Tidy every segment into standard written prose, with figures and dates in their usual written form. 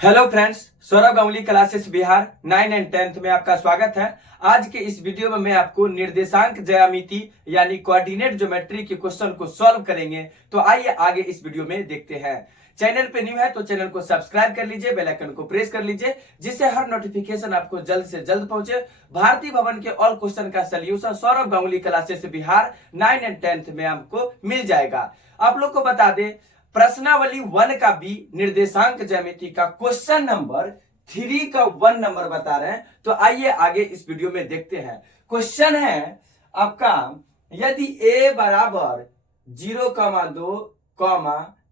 Hello friends, Saurabh Ganguly classes Bihar 9 and 10th में आपका स्वागत है। आज के इस वीडियो में मैं आपको निर्देशांक ज्यामिति यानी कोऑर्डिनेट ज्योमेट्री के क्वेश्चन को सॉल्व करेंगे। तो आइए आगे इस वीडियो में देखते हैं। चैनल पे न्यू है तो चैनल को सब्सक्राइब कर लीजिए, बेल आइकन को प्रेस कर लीजिए, जिससे हर नोटिफिकेशन आपको जल्द से जल्द पहुंचे। भारतीय भवन के ऑल क्वेश्चन का solution Saurabh Ganguly classes Bihar 9 and 10th में आपको मिल जाएगा। आप लोग को बता दें, प्रश्नावली 1 का बी निर्देशांक ज्यामिति का क्वेश्चन नंबर 3 का 1 नंबर बता रहे हैं। तो आइए आगे इस वीडियो में देखते हैं। क्वेश्चन है आपका, यदि a बराबर 0,2,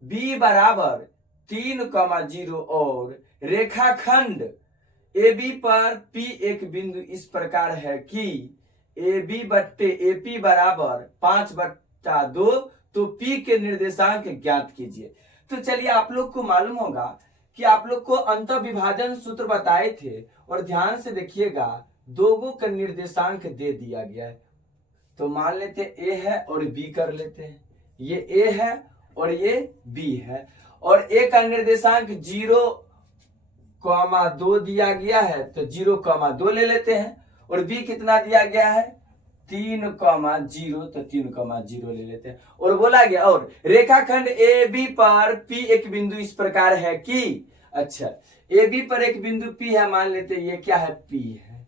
b बराबर 3,0 और रेखाखंड AB पर P एक बिंदु इस प्रकार है कि AB बट्टे AP बराबर 5/2, तो P के निर्देशांक ज्ञात कीजिए। तो चलिए, आप लोग को मालूम होगा कि आप लोग को अंतःविभाजन सूत्र बताए थे, और ध्यान से देखिएगा, दोगों का निर्देशांक दे दिया गया है। तो मान लेते A है और B कर लेते हैं। ये A है और ये B है, और A का निर्देशांक 0,2 दिया गया है, तो 0,2 ले लेते हैं। और B कितना दिया गया है, 3,0, तो 3,0 ले लेते हैं। और बोला गया, और रेखाखंड AB पर P एक बिंदु इस प्रकार है कि, अच्छा, AB पर एक बिंदु P है, मान लेते हैं ये क्या है, P है।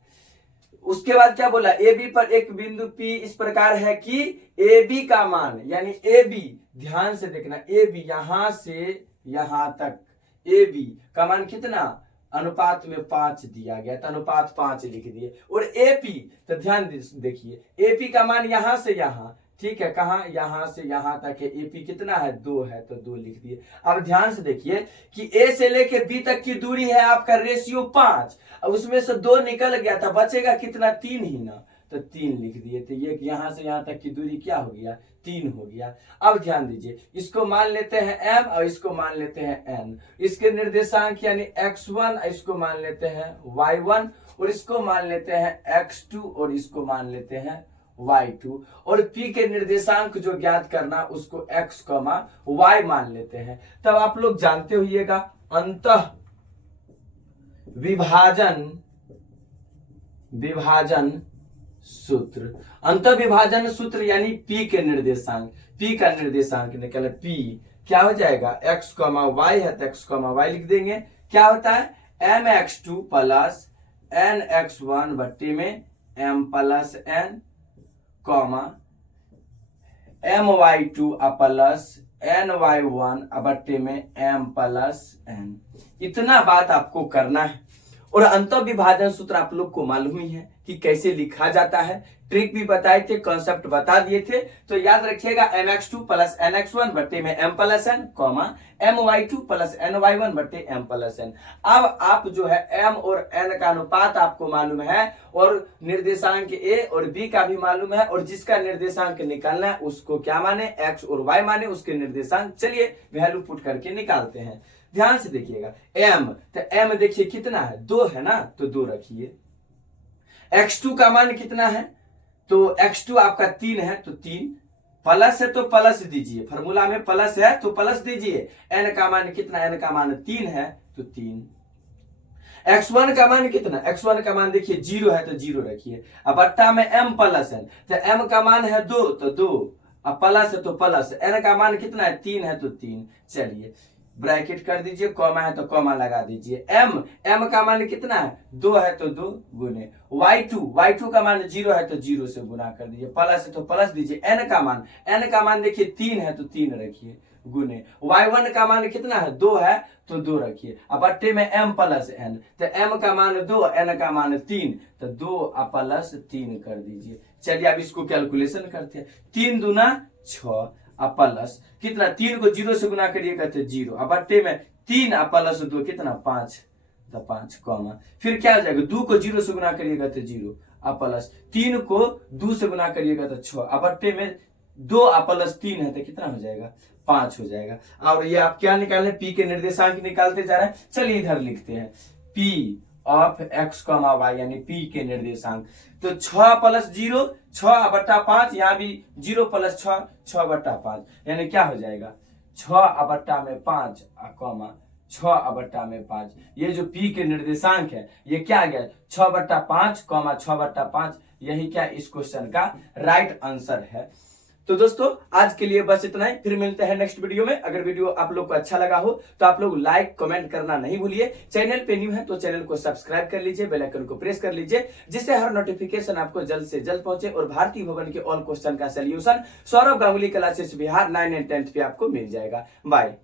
उसके बाद क्या बोला, AB पर एक बिंदु P इस प्रकार है कि AB का मान, यानी AB, ध्यान से देखना, AB यहां से यहां तक AB का मान कितना, अनुपात में 5 दिया गया, तो अनुपात 5 लिख दिए। और AP, तो ध्यान देखिए, AP का मान यहां से यहां, ठीक है, कहां, यहां से यहां तक है। AP कितना है, 2 है, तो 2 लिख दिए। अब ध्यान से देखिए कि A से लेके B तक की दूरी है आपका रेशियो 5। अब उसमें से 2 निकल गया था, बचेगा कितना, 3 ही ना, तो 3 लिख दिए। तो ये यहां से यहां तक की दूरी क्या हो गया, 3 हो गया। अब ध्यान दीजिए, इसको मान लेते हैं M और इसको मान लेते हैं N। इसके निर्देशांक यानी X1, इसको मान लेते हैं Y1, और इसको मान लेते हैं X2, और इसको मान लेते हैं Y2। और P के निर्देशांक जो ज्ञात करना, उसको X, Y मान लेते हैं। तब आप लोग जानते होइएगा, अंतः विभाजन सूत्र, अंतःविभाजन सूत्र यानी P के निर्देशांक, P का निर्देशांक निकले, P क्या हो जाएगा, X, Y है, तो X, Y लिख देंगे। क्या होता है, mx2 प्लस nx1 बट्टे में m plus n, my2 plus ny1 बट्टे में m प्लस n। इतना बात आपको करना है। और अंतःविभाजन सूत्र आप लोग को मालूम ही है कि कैसे लिखा जाता है, ट्रिक भी बताए थे, कॉन्सेप्ट बता दिए थे। तो याद रखिएगा, mx2 प्लस nx1 बट्टे में m plus n, my2 plus ny1 बट्टे m प्लस n। अब आप जो है m और n का अनुपात आपको मालूम है, और निर्देशांक a और b का भी मालूम है, और जिसका निर्देशांक निकालना है उसको क्या माने, x और y माने, उसके निर्देशांक। चलिए वैल्यू पुट करके निकालते हैं। ध्यान से देखिएगा, m, तो m देखिए कितना है, 2 है ना, तो 2 रखिए। x2 का मान कितना है, तो x2 आपका 3 है, तो 3 प्लस है, तो प्लस दीजिए, फॉर्मूला में प्लस है तो प्लस दीजिए। n का मान कितना, n का मान 3 है, तो 3। x1 का मान कितना, x1 का मान देखिए 0 है, तो 0 रखिए। अब बट्टा में m प्लस n, तो m का मान है 2, तो 2, अब प्लस है तो प्लस, n का मान कितना है, 3 है, तो 3। चलिए ब्रैकेट कर दीजिए, कॉमा है तो कॉमा लगा दीजिए। m का मान कितना है, 2 है, तो 2 गुने y2 का मान 0 है, तो 0 से गुना कर दीजिए। प्लस है तो प्लस दीजिए। n का मान देखिए 3 है, तो 3 रखिए, गुने y1 का मान कितना है, 2 है, तो 2 रखिए। अब बट्टे में m प्लस n, तो m का मान 2, n का मान 3, तो 2 प्लस 3 कर दीजिए। चलिए अब इसको कैलकुलेशन करते हैं। 3 दूना 6, प्लस कितना, 3 को 0 से गुना करिएगा तो 0, अब बट्टे में 3 प्लस 2 कितना, 5, तो 5, कॉमा, फिर क्या हो जाएगा, 2 को 0 से गुना करिएगा तो 0, प्लस 3 को 2 से गुना करिएगा तो 6, अब बट्टे में 2 प्लस 3 है, तो कितना हो जाएगा, 5 हो जाएगा। और ये आप क्या निकाले, P के निर्देशांक निकालते जा रहे हैं। चलिए इधर लिखते हैं, P ऑफ x, y यानी P के निर्देशांक। तो 6 प्लस 0, 6/5, यहाँ भी 0 प्लस 6, 6/5, यानी क्या हो जाएगा, 6/5 कॉमा 6/5। ये जो p के निर्देशांक है ये क्या आ गया, 6/5, 6/5। यही क्या इस क्वेश्चन का राइट आंसर है। तो दोस्तों आज के लिए बस इतना ही, फिर मिलते हैं नेक्स्ट वीडियो में। अगर वीडियो आप लोग को अच्छा लगा हो तो आप लोग लाइक कमेंट करना नहीं भूलिए। चैनल पे न्यू है तो चैनल को सब्सक्राइब कर लीजिए, बेल आइकन को प्रेस कर लीजिए, जिससे हर नोटिफिकेशन आपको जल्द से जल्द पहुंचे और भारतीय भवन के ऑल क्वेश्चन का solution Saurabh Ganguly classes Bihar 9 and 10th पे आपको मिल जाएगा। बाय।